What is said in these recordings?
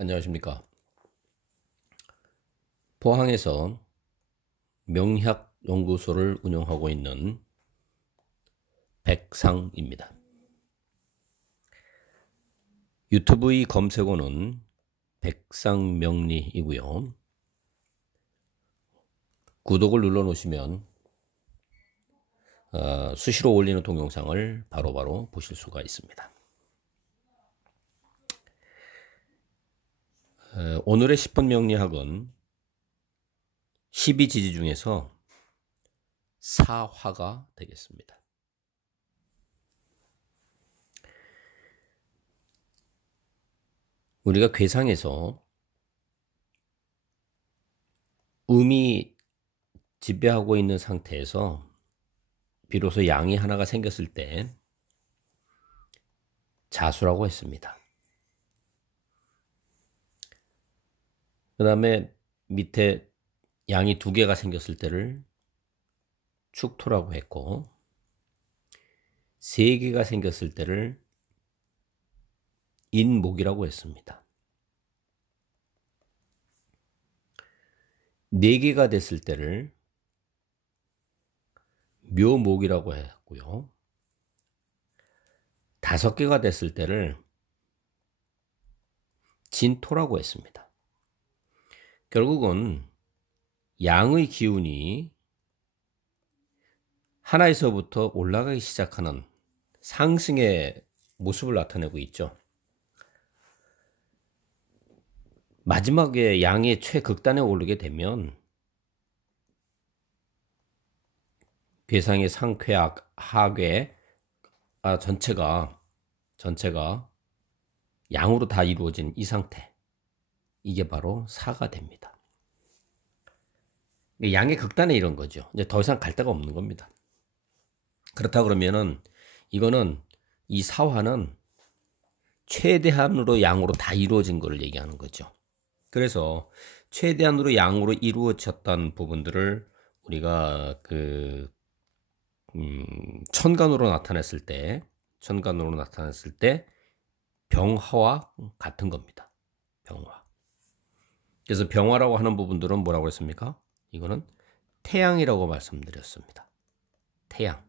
안녕하십니까. 포항에서 명약연구소를 운영하고 있는 백상입니다. 유튜브의 검색어는 백상명리이고요. 구독을 눌러 놓으시면 수시로 올리는 동영상을 바로바로 보실 수가 있습니다. 오늘의 10분 명리학은 12지지 중에서 사화가 되겠습니다. 우리가 괴상에서 음이 지배하고 있는 상태에서 비로소 양이 하나가 생겼을 때 자수라고 했습니다. 그 다음에 밑에 양이 두 개가 생겼을 때를 축토라고 했고, 세 개가 생겼을 때를 인목이라고 했습니다. 네 개가 됐을 때를 묘목이라고 했고요. 다섯 개가 됐을 때를 진토라고 했습니다. 결국은 양의 기운이 하나에서부터 올라가기 시작하는 상승의 모습을 나타내고 있죠. 마지막에 양의 최극단에 오르게 되면 괴상의 상쾌, 하괴 전체가 양으로 다 이루어진 이 상태, 이게 바로 사가 됩니다. 양의 극단에 이런 거죠. 이제 더 이상 갈 데가 없는 겁니다. 그렇다 그러면은 이거는 이 사화는 최대한으로 양으로 다 이루어진 것을 얘기하는 거죠. 그래서 최대한으로 양으로 이루어졌던 부분들을 우리가 천간으로 나타냈을 때 병화와 같은 겁니다. 병화. 그래서 병화라고 하는 부분들은 뭐라고 했습니까? 이거는 태양이라고 말씀드렸습니다. 태양.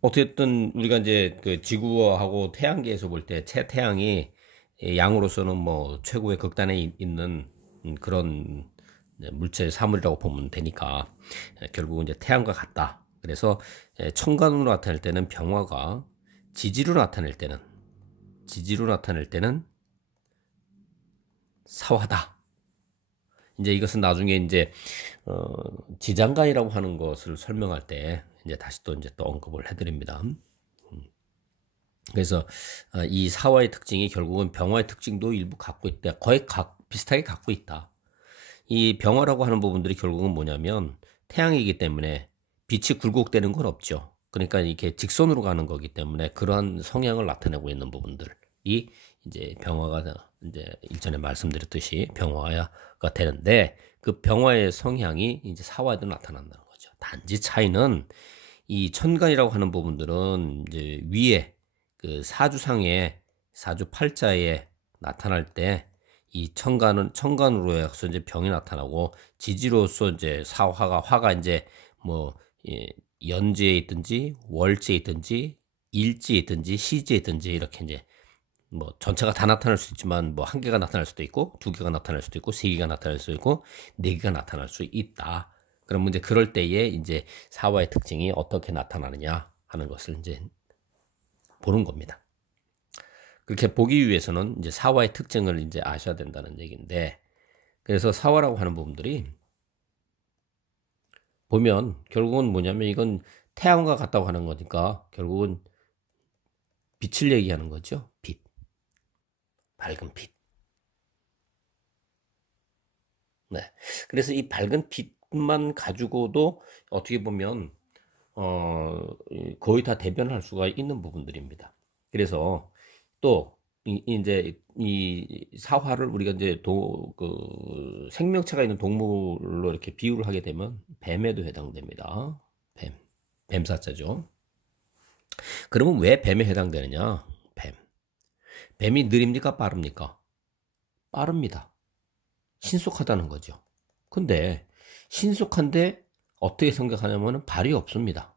어쨌든 우리가 이제 그 지구하고 태양계에서 볼 때 태양이 양으로서는 뭐 최고의 극단에 있는 그런 물질 사물이라고 보면 되니까 결국은 이제 태양과 같다. 그래서 천간으로 나타낼 때는 병화가 지지로 나타낼 때는 사화다. 이제 이것은 나중에 이제 지장간이라고 하는 것을 설명할 때 이제 다시 또 언급을 해드립니다. 그래서 이 사화의 특징이 결국은 병화의 특징도 일부 갖고 있다. 거의 비슷하게 갖고 있다. 이 병화라고 하는 부분들이 결국은 뭐냐면 태양이기 때문에 빛이 굴곡되는 건 없죠. 그러니까 이렇게 직선으로 가는 거기 때문에 그러한 성향을 나타내고 있는 부분들이 이제 병화가 이제 일전에 말씀드렸듯이 병화가 되는데, 그 병화의 성향이 이제 사화에도 나타난다는 거죠. 단지 차이는 이 천간이라고 하는 부분들은 이제 위에 그 사주상에 사주 팔자에 나타날 때 이 천간으로 해서 이제 병이 나타나고, 지지로서 이제 화가 이제 뭐 연지에 있든지 월지에 있든지 일지에 있든지 시지에 있든지 이렇게 이제 뭐 전체가 다 나타날 수 있지만 뭐 한 개가 나타날 수도 있고 두 개가 나타날 수도 있고 세 개가 나타날 수도 있고 네 개가 나타날 수 있다. 그러면 이제 그럴 때에 이제 사화의 특징이 어떻게 나타나느냐 하는 것을 이제 보는 겁니다. 그렇게 보기 위해서는 이제 사화의 특징을 이제 아셔야 된다는 얘기인데, 그래서 사화라고 하는 부분들이 보면 결국은 뭐냐면 이건 태양과 같다고 하는 거니까 결국은 빛을 얘기하는 거죠. 빛. 밝은 빛. 네. 그래서 이 밝은 빛만 가지고도 어떻게 보면 거의 다 대변할 수가 있는 부분들입니다. 그래서 또 이제 이 사화를 우리가 이제 생명체가 있는 동물로 이렇게 비유를 하게 되면 뱀에도 해당됩니다. 뱀사자죠. 그러면 왜 뱀에 해당되느냐? 뱀이 느립니까? 빠릅니까? 빠릅니다. 신속하다는 거죠. 근데 신속한데 어떻게 생각하냐면 발이 없습니다.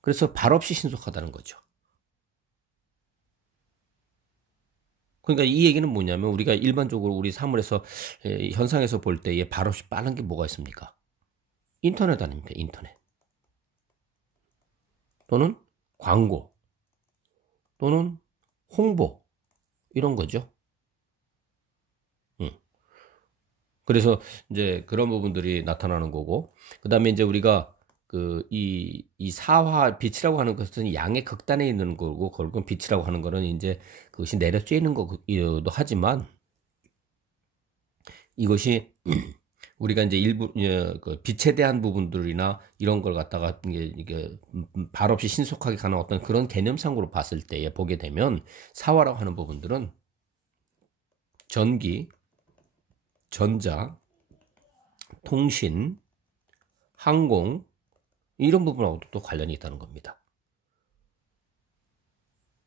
그래서 발 없이 신속하다는 거죠. 그러니까 이 얘기는 뭐냐면 우리가 일반적으로 우리 사물에서 현상에서 볼 때에 발 없이 빠른 게 뭐가 있습니까? 인터넷 아닙니까? 인터넷. 또는 광고. 또는 홍보. 이런 거죠. 그래서 이제 그런 부분들이 나타나는 거고, 그 다음에 이제 우리가 이 사화, 빛이라고 하는 것은 양의 극단에 있는 거고, 결국은 빛이라고 하는 거는 이제 그것이 내려 쬐는 거기도 하지만, 이것이 우리가 이제 일부, 그 빛에 대한 부분들이나 이런 걸 갖다가 이게 발 없이 신속하게 가는 어떤 그런 개념상으로 봤을 때에 보게 되면, 사화라고 하는 부분들은 전기, 전자, 통신, 항공, 이런 부분하고도 또 관련이 있다는 겁니다.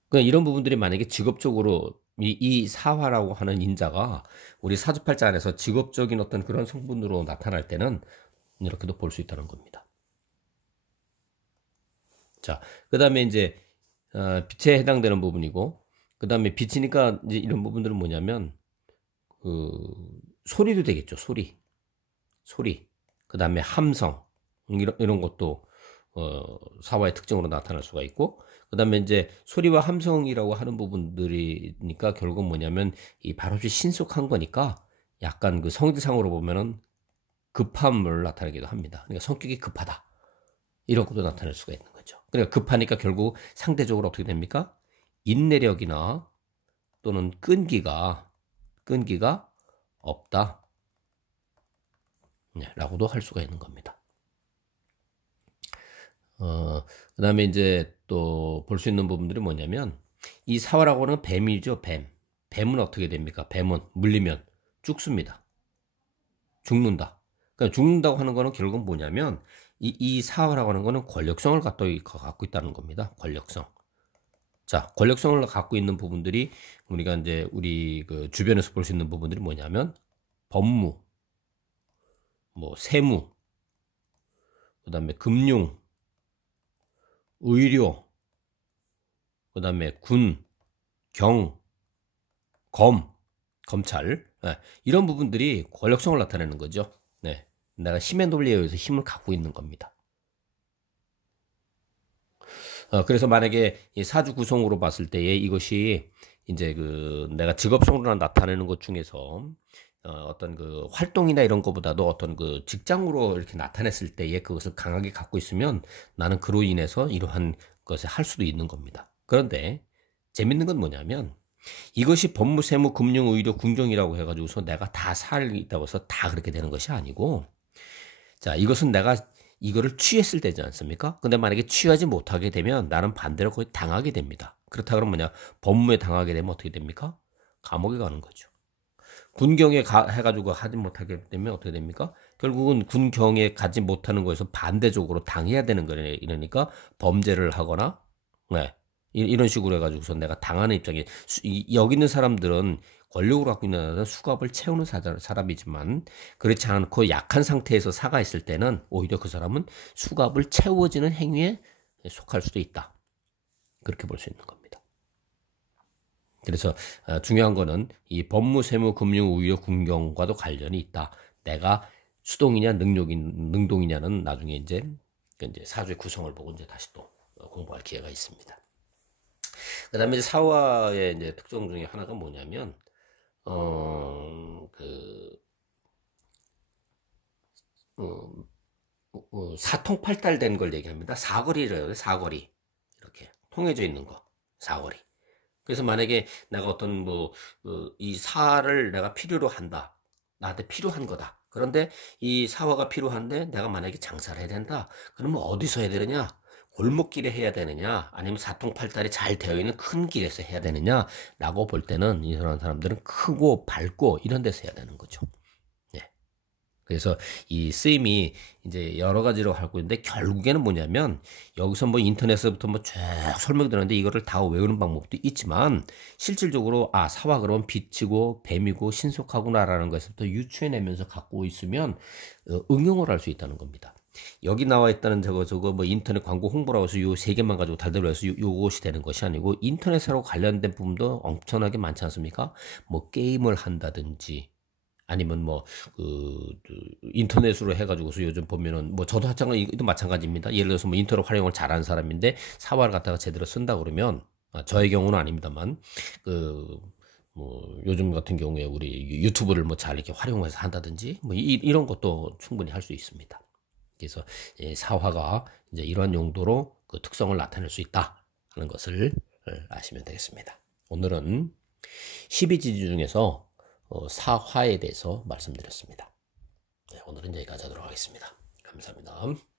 그러니까 이런 부분들이 만약에 직업적으로 이 사화라고 하는 인자가 우리 사주팔자 안에서 직업적인 어떤 그런 성분으로 나타날 때는 이렇게도 볼 수 있다는 겁니다. 자, 그 다음에 이제 빛에 해당되는 부분이고, 그 다음에 빛이니까 이제 이런 부분들은 뭐냐면 소리도 되겠죠. 소리. 그 다음에 함성, 이런 것도 사화의 특징으로 나타날 수가 있고, 그 다음에 이제 소리와 함성이라고 하는 부분들이니까 결국 뭐냐면 이 발없이 신속한 거니까 약간 그 성질상으로 보면은 급함을 나타내기도 합니다. 그러니까 성격이 급하다, 이런 것도 나타낼 수가 있는 거죠. 그러니까 급하니까 결국 상대적으로 어떻게 됩니까? 인내력이나 또는 끈기가 없다, 라고도 할 수가 있는 겁니다. 그 다음에 이제 또 볼 수 있는 부분들이 뭐냐면, 이 사화라고는 뱀이죠, 뱀. 뱀은 어떻게 됩니까? 뱀은 물리면 죽습니다. 죽는다. 그러니까 죽는다고 하는 거는 결국은 뭐냐면, 이 사화라고 하는 거는 권력성을 갖고 있다는 겁니다. 권력성. 자, 권력성을 갖고 있는 부분들이 우리가 이제 우리 그 주변에서 볼 수 있는 부분들이 뭐냐면, 법무, 뭐 세무, 그 다음에 금융, 의료, 그 다음에 군, 경, 검찰, 이런 부분들이 권력성을 나타내는 거죠. 네, 내가 힘의 논리에 의해서 힘을 갖고 있는 겁니다. 그래서 만약에 이 사주 구성으로 봤을 때에 이것이 이제 내가 직업성으로 나타내는 것 중에서 어떤 그 활동이나 이런 것보다도 어떤 그 직장으로 이렇게 나타냈을 때에 그것을 강하게 갖고 있으면 나는 그로 인해서 이러한 것을 할 수도 있는 겁니다. 그런데 재밌는 건 뭐냐면, 이것이 법무, 세무, 금융, 의료, 군경이라고 해가지고서 내가 다 살있다고 해서 다 그렇게 되는 것이 아니고, 자, 이것은 내가 이거를 취했을 때지 않습니까? 근데 만약에 취하지 못하게 되면 나는 반대로 거의 당하게 됩니다. 그렇다 그러면 뭐냐? 법무에 당하게 되면 어떻게 됩니까? 감옥에 가는 거죠. 군경에 해가지고 하지 못하게 되면 어떻게 됩니까? 결국은 군경에 가지 못하는 거에서 반대적으로 당해야 되는 거예요. 이러니까 범죄를 하거나, 네, 이런 식으로 해가지고서 내가 당하는 입장에, 여기 있는 사람들은 권력으로 갖고 있는 수갑을 채우는 사람이지만, 그렇지 않고 약한 상태에서 사가 있을 때는 오히려 그 사람은 수갑을 채워지는 행위에 속할 수도 있다, 그렇게 볼 수 있는 겁니다. 그래서 중요한 거는 이 법무, 세무, 금융, 의료, 군경과도 관련이 있다. 내가 수동이냐 능동이냐는 나중에 이제 사주의 구성을 보고 이제 다시 또 공부할 기회가 있습니다. 그 다음에 사화의 이제 특징 중에 하나가 뭐냐면, 사통팔달 된 걸 얘기합니다. 사거리래요. 사거리. 이렇게 통해져 있는 거. 사거리. 그래서 만약에 내가 어떤 이 사를 내가 필요로 한다. 나한테 필요한 거다. 그런데 이 사화가 필요한데 내가 만약에 장사를 해야 된다. 그러면 어디서 해야 되느냐? 골목길에 해야 되느냐? 아니면 사통팔달이 잘 되어 있는 큰 길에서 해야 되느냐? 라고 볼 때는 이런 사람들은 크고 밝고 이런 데서 해야 되는 거죠. 예. 그래서 이 쓰임이 이제 여러 가지로 하고 있는데 결국에는 뭐냐면 여기서 뭐 인터넷에서부터 뭐 쭉 설명이 되는데 이거를 다 외우는 방법도 있지만 실질적으로 사화 그러면 빛이고 뱀이고 신속하구나라는 것부터 유추해내면서 갖고 있으면 응용을 할 수 있다는 겁니다. 여기 나와 있다는 저거 뭐 인터넷 광고 홍보라고 해서 요 세 개만 가지고 달달로 해서 요것이 되는 것이 아니고 인터넷하고 관련된 부분도 엄청나게 많지 않습니까? 뭐 게임을 한다든지 아니면 뭐 인터넷으로 해가지고서 요즘 보면은 뭐 저도 이것도 마찬가지입니다. 예를 들어서 뭐 인터넷 활용을 잘하는 사람인데 사활을 갖다가 제대로 쓴다 그러면 저의 경우는 아닙니다만 뭐 요즘 같은 경우에 우리 유튜브를 뭐 잘 이렇게 활용해서 한다든지 뭐 이런 것도 충분히 할 수 있습니다. 그래서 사화가 이제 이러한 용도로 그 특성을 나타낼 수 있다 하는 것을 아시면 되겠습니다. 오늘은 12지지 중에서 사화에 대해서 말씀드렸습니다. 네, 오늘은 여기까지 하도록 하겠습니다. 감사합니다.